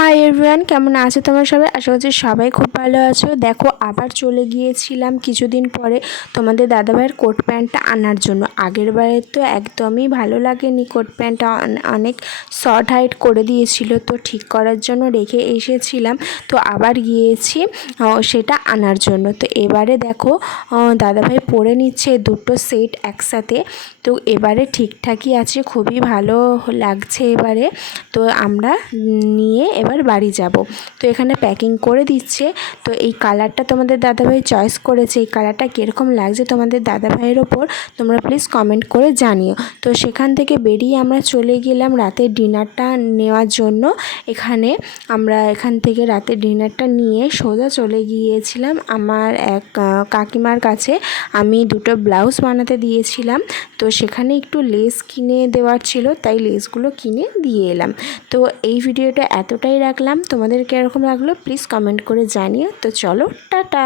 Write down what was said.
Hi everyone, কেমন আছো তোমরা সবাই? আশা করছি সবাই খুব ভালো আছো। দেখো, আবার চলে গিয়েছিলাম কিছুদিন পরে তোমাদের দাদাভাইয়ের কোট প্যান্টটা আনার জন্য। আগের বারে তো একদমই ভালো লাগেনি, কোট প্যান্টটা অনেক শর্ট হাইট করে দিয়েছিল, তো ঠিক করার জন্য রেখে এসেছিলাম। তো আবার গিয়েছি সেটা আনার জন্য। তো এবারে দেখো দাদাভাই পরে নিচ্ছে দুটো সেট একসাথে। তো এবারে ঠিকঠাকই আছে, খুবই ভালো লাগছে এবারে। তো আমরা নিয়ে এবার বাড়ি যাব। তো এখানে প্যাকিং করে দিচ্ছে। তো এই কালারটা তোমাদের দাদাভাই চয়েস করেছে। এই কালারটা কীরকম লাগছে তোমাদের দাদাভাইয়ের ওপর তোমরা প্লিজ কমেন্ট করে জানিও। তো সেখান থেকে বেরিয়ে আমরা চলে গেলাম রাতের ডিনারটা নেওয়ার জন্য। আমরা এখান থেকে রাতের ডিনারটা নিয়ে সোজা চলে গিয়েছিলাম আমার এক কাকিমার কাছে। আমি দুটো ব্লাউজ বানাতে দিয়েছিলাম, তো সেখানে একটু লেস কিনে দেওয়ার ছিল, তাই লেসগুলো কিনে দিয়ে এলাম। তো এই ভিডিওটা এতটাই রাখলাম, তোমাদের কীরকম লাগলো প্লিজ কমেন্ট করে জানিও। তো চলো, টাটা।